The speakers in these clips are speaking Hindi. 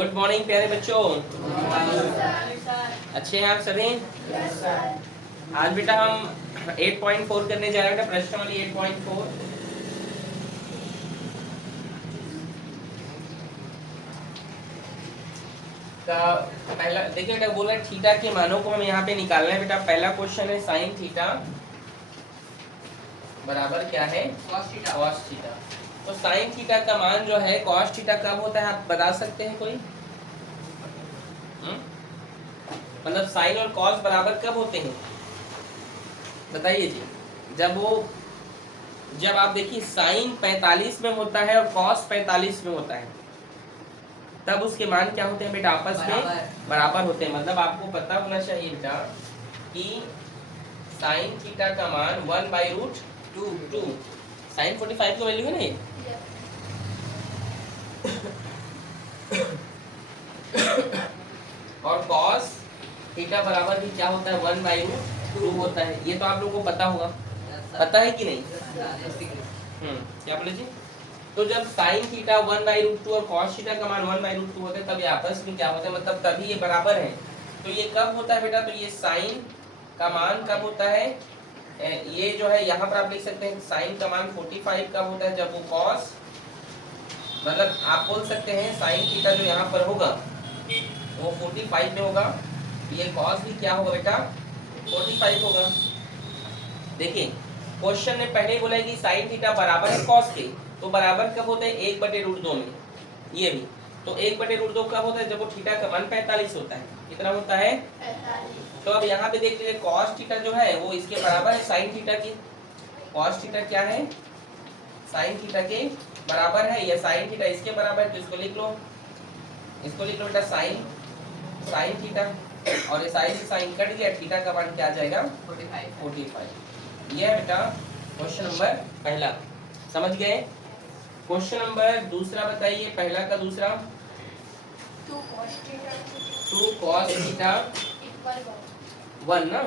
गुड मॉर्निंग प्यारे बच्चों। अच्छे हैं आप सभी? आज बेटा हम 8.4 करने जा रहे हैं बेटा, प्रश्नावली 8.4। का पहला देखिए बेटा, बोला थीटा के मानों को हम यहाँ पे निकालना है बेटा। पहला क्वेश्चन है साइन थीटा बराबर क्या है? Cos theta. तो साइन थीटा का मान जो है कॉस थीटा कब होता है, आप बता सकते हैं कोई? मतलब साइन और कॉस बराबर कब होते हैं, बताइए जी। जब आप देखिए साइन 45 में होता है और कॉस 45 में होता है, तब उसके मान क्या होते हैं बेटा? आपस में बराबर होते हैं। मतलब आपको पता होना चाहिए बेटा कि साइन थीटा का मान 1/√2। साइन 45 का वैल्यू है ना ये। और कॉस थीटा बराबर भी क्या होता है? 1/√2 होता है। ये तो आप लोगों को पता होगा, पता है कि नहीं? क्या बोले जी? तो जब साइन थीटा 1/√2 और कॉस थीटा का मान 1/√2 होता है, तब ये आपस में क्या होता है, मतलब तभी ये बराबर है। तो ये कब होता है बेटा? तो ये साइन का मान कब होता है? ये जो है यहाँ पर आप लिख सकते हैं साइन का मान 45 कब होता है? जब वो कॉस, मतलब आप बोल सकते हैं साइन थीटा जो यहाँ पर होगा वो 45 में होगा, ये कॉस भी क्या होगा बेटा? 45 होगा। देखिए क्वेश्चन ने पहले ही बोला है कि साइन थीटा बराबर है कॉस के, तो बराबर कब होता है? 1/√2 में। ये भी तो 1/√2 कब होता है? जब वो थीटा का मान 45 होता है। कितना होता है? 45। तो अब यहाँ पे देख लीजिए कॉस थीटा जो है वो इसके बराबर है साइन थीटा की। कॉस थीटा क्या है? साइन थीटा के बराबर है, या साइन थीटा इसके बराबर है, तो इसको लिख लो, इसको लिख लो बेटा साइन थीटा। और ये साइन से साइन कट गया, थीटा का मान क्या आ जाएगा? 45। ये है बेटा क्वेश्चन नंबर पहला, समझ गए? क्वेश्चन नंबर दूसरा बताइए, पहला का दूसरा। 2 cos थीटा 1 ना।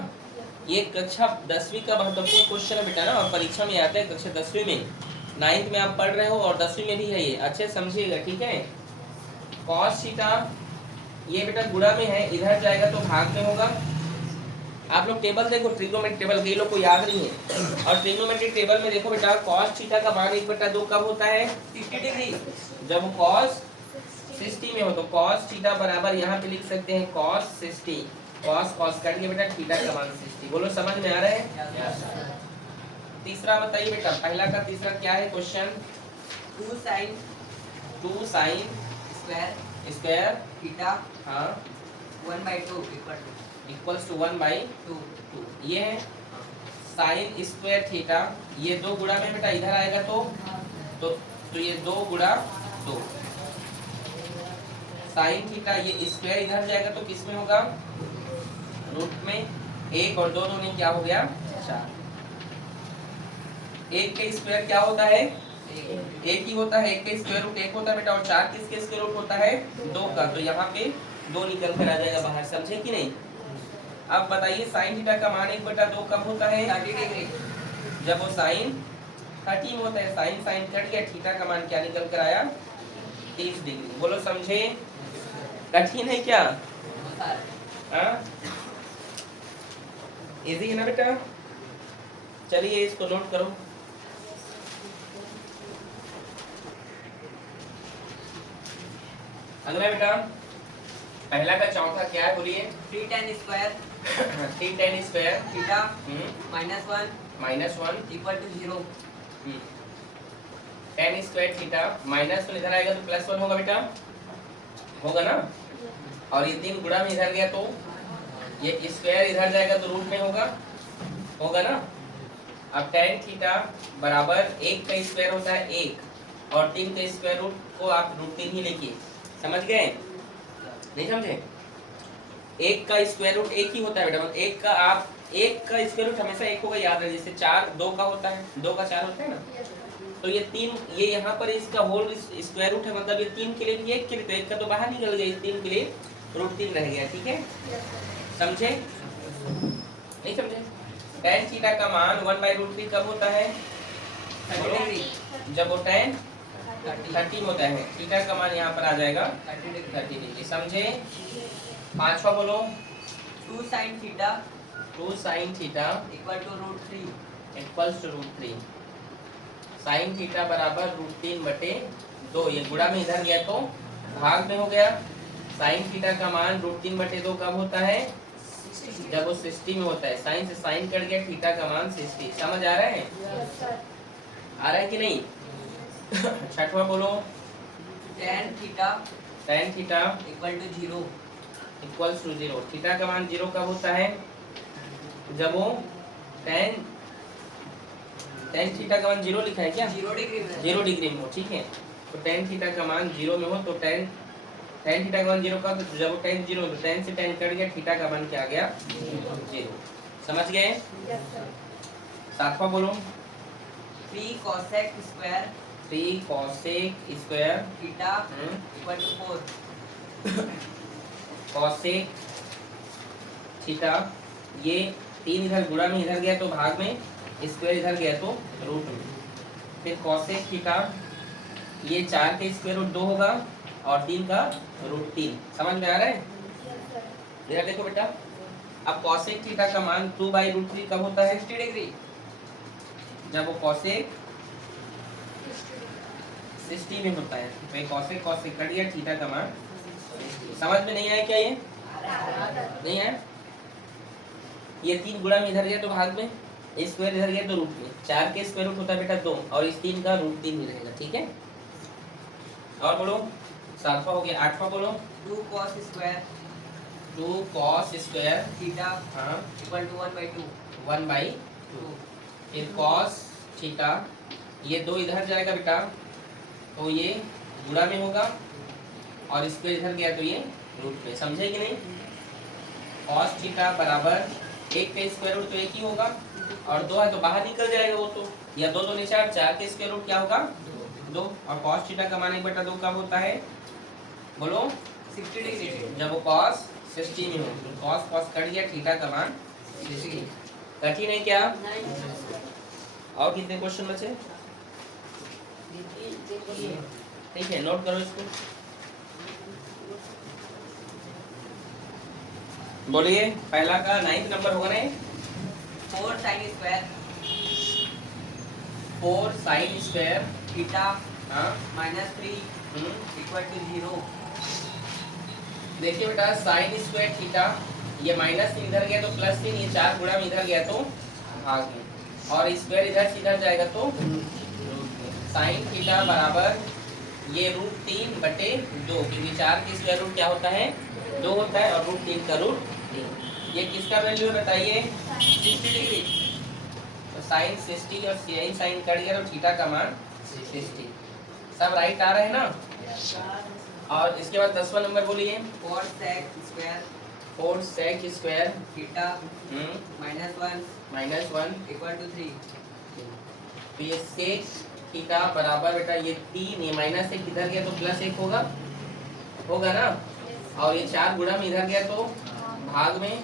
ये कक्षा 10वीं का महत्वपूर्ण क्वेश्चन है बेटा ना, और परीक्षा में आता है कक्षा 10वीं में, 9th में आप पढ़ रहे हो और 10वीं में भी है ये, अच्छे समझिएगा, ठीक है? cos थीटा ये बेटा गुणा में है, इधर जाएगा तो भाग में होगा। आप लोग टेबल देखो, ट्रिग्नोमेट्रिक टेबल, कई लोग को याद नहीं है। और ट्रिग्नोमेट्रिक टेबल में देखो बेटा cos थीटा का मान 1/2 कब होता है? 60 डिग्री। जब cos 60 में हो तो cos थीटा बराबर यहाँ पे लिख सकते हैं cos 60। cos कट गया बेटा, थीटा का मान 60। बोलो समझ में आ रहा है? तीसरा बताइए बेटा, पहला का तीसरा क्या है question? 2 sin square theta 1/2 equals to 1/2। ये है साइन स्क्वायर थीटा, ये 2 गुणा में बेटा इधर आएगा तो ये 2 गुणा 2 साइन थीटा, ये स्क्वायर इधर जाएगा तो किस में होगा? रूट में। 1 और 2 ने क्या हो गया? 4। 1 का स्क्वायर क्या होता है? 1 ही होता है। 1 का स्क्वायर रूट 1 होता है बेटा, और 4 किसके स्क्वायर रूट होता है? 2 का। तो यहाँ पे 2 निकल कर आ जाएगा बाहर, समझे कि नहीं? अब बताइए साइन थीटा का मान 1/2 कब होता है? 30 डिग्री। जब वो साइन 30 में होता है, साइन कट गया, थीटा का मान क्या निकल कर आया? 30 डिग्री। बोलो समझे? कठिन है क्या? इजी है ना बेटा? चलिए इसको नोट करो। अगला बेटा पहला का चौथा क्या है, बोलिए? 3 tan square 3 tan square theta -1 equal to 0। tan square theta -1 इधर आएगा तो +1 होगा बेटा, होगा ना? और ये 3 गुणा में इधर गया तो ये स्क्वायर इधर जाएगा तो रूट में होगा ना? अब tan थीटा बराबर 1 का स्क्वायर होता है 1, और 3 का स्क्वायर रूट को आप √3 ही लिखिए। समझ गए? नहीं समझे? 1 का स्क्वायर रूट 1 ही होता है बेटा, मतलब 1 का स्क्वायर रूट हमेशा 1 होगा, याद है। जैसे 4 2 का होता है, 2 का 4 होता है ना, तो ये 3, ये यहाँ पर इसका होल स्क्वायर रूट है, मतलब ये 3 के लिए भी 1 के लिए, तो 1 का तो बाहर निकल गया, इस 3 के लिए √3 रह गया, ठीक है? समझे? नहीं समझे? tan थीटा का मान 1/√3 कब होता है? जब वो tan 30 होता है, थीटा का मान यहाँ पर आ जाएगा 30 डिग्री। समझे? पांचवा बोलो। 2 sin theta 2 sin theta equal to root 3 equals to root 3। Sine theta बराबर रूट 3 बटे 2। ये गुणा में इधर गया तो भाग में हो गया। साइन थीटा का मान रूट 3 बटे 2 कब होता है? जब वो 60 में होता है। साइन से साइन कट गया, थीटा का मान 60। समझ आ रहा है? आ रहा है कि नहीं? छठवा बोलो। tan theta tan theta equal to 0 equals to 0। Theta का मान 0 कब होता है? जब वो tan थीटा का मान 0 लिखा है क्या? 0 डिग्री में 0 डिग्री में हो, ठीक है। तो tan थीटा का मान 0 में हो तो tan थीटा का मान 0 कब? तो जब वो tan 0 तो tan से tan कट गया, थीटा का मान क्या आ गया? 0। समझ गए? सातवां बोलो। 3 cosec square 3 cosec square theta equal to 4 cosec theta. ये 3 इधर गुणा में इधर गया तो भाग में, स्क्वायर इधर गया तो रूट में। फिर cosec थीटा, ये 4 के स्क्वायर रूट 2 होगा और 3 का रूट 3। समझ में आ रहा है? इधर देखो बेटा, अब cosec थीटा का मान 2/√3 कब होता है? 60 डिग्री जब वो cosec 60 में होता है। तो ये cosec कट गया, थीटा का मान 60। समझ में नहीं आया क्या ये? नहीं आया? ये 3 गुणा में इधर गया तो भाग में, स्क्वायर इधर गया तो रूट में। 4 के स्क्वायर रूट होता है बेटा 2 और इस 3 का रूट 3 ही रहेगा, ठीक है। और बोलो। सातवां हो गया। आठवां बोलो। 2 cos square 2 cos square theta हाँ इक्वल टू 1/2 1/2। फिर cos थीटा, ये 2 इधर जाएगा बेटा तो ये गुणा में होगा और स्क्वायर इधर गया तो ये रूट में। समझे कि नहीं? cos थीटा बराबर 1 का स्क्वायर रूट तो 1 ही होगा और 2 है तो बाहर निकल जाएगा वो तो। या 2 2 4 4 के स्क्वायर रूट क्या होगा? 2। और cos थीटा का मान 1/2 कब होता है? बोलो। 60 डिग्री जब वो cos 60 में हो तो cos कट गया, थीटा का मान 60। कठिन है क्या? और कितने क्वेश्चन बचे? ठीक है, नोट करो इसको। बोलिए। पहला का 9th नंबर होगा ना? 4 sin square 4 sin square theta हाँ -3 इक्वल टू 0 देखिए बेटा, साइन स्क्वायर थीटा, ये -3 इधर गया तो +3, ये 4 गुणा में इधर गया तो भाग में, और स्क्वायर इधर से इधर जाएगा तो रूट में। साइन थीटा बराबर ये √3 बटे 2, क्योंकि 4 के स्क्वायर रूट क्या होता है? 2 होता है और √3 का रूट 3। ये किसका वैल्यू है बताइए? 60 डिग्री तो साइन 60 और यही साइन कट गया तो थीटा का मान 60। सब राइट आ रहे हैं ना? और इसके बाद 10वां नंबर बोलिए। 4 sec square 4 sec square theta -1 -1 equal to 3 तो ये sec थीटा बराबर बेटा ये 3, ये -1 इधर गया तो +1 होगा ना, और ये 4 गुणा में इधर गया तो भाग में,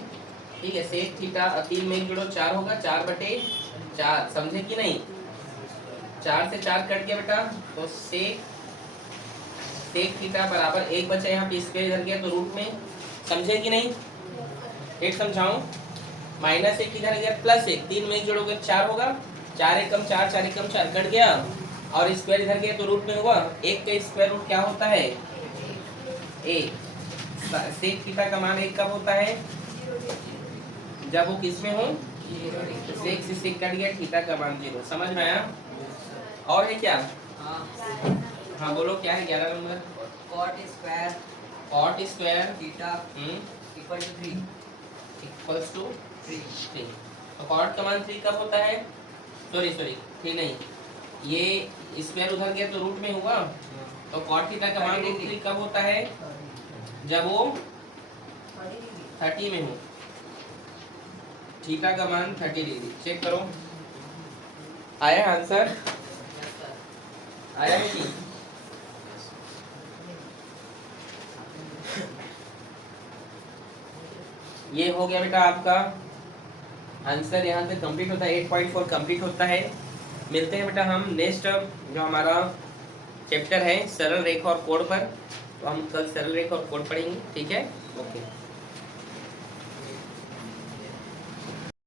ठीक है। sec थीटा 3 में 1 जोड़ो 4 होगा, 4/4। समझे कि नहीं? 4 से 4 कट गया बेटा तो sec थीटा बराबर 1 बचा, यहाँ पे स्क्वायर इधर गया तो रूट में। समझे कि नहीं? एक समझाऊं। -1 इधर गया +1, 3 में 1 जोड़ोगे 4 होगा, 4 एकम 4 4 एकम 4 कट गया और स्क्वायर इधर गया तो रूट में होगा। 1 का स्क्वायर रूट क्या होता है? 1। sec थीटा का मान 1 कब होता है? जब वो किस में हो? sec से sec कट गया, थीटा का मान 0। समझ में आया? और है क्या? हाँ बोलो, क्या है 11 number? cot square cot square theta equal to 3 equals to 3 3। तो cot का मान 3 कब होता है? सॉरी 3 नहीं, ये स्क्वायर उधर गया तो रूट में होगा। तो cot थीटा का मान 3 कब होता है? जब वो 30 में हो। थीटा का मान 30 डिग्री। चेक करो, आया आंसर? आया है कि? ये हो गया बेटा आपका आंसर। यहाँ से कंप्लीट होता है, 8.4 कंप्लीट होता है। मिलते हैं बेटा हम नेक्स्ट जो हमारा चैप्टर है सरल रेखा और कोण पर, तो हम कल सरल रेखा और कोण पढ़ेंगे, ठीक है, ओके।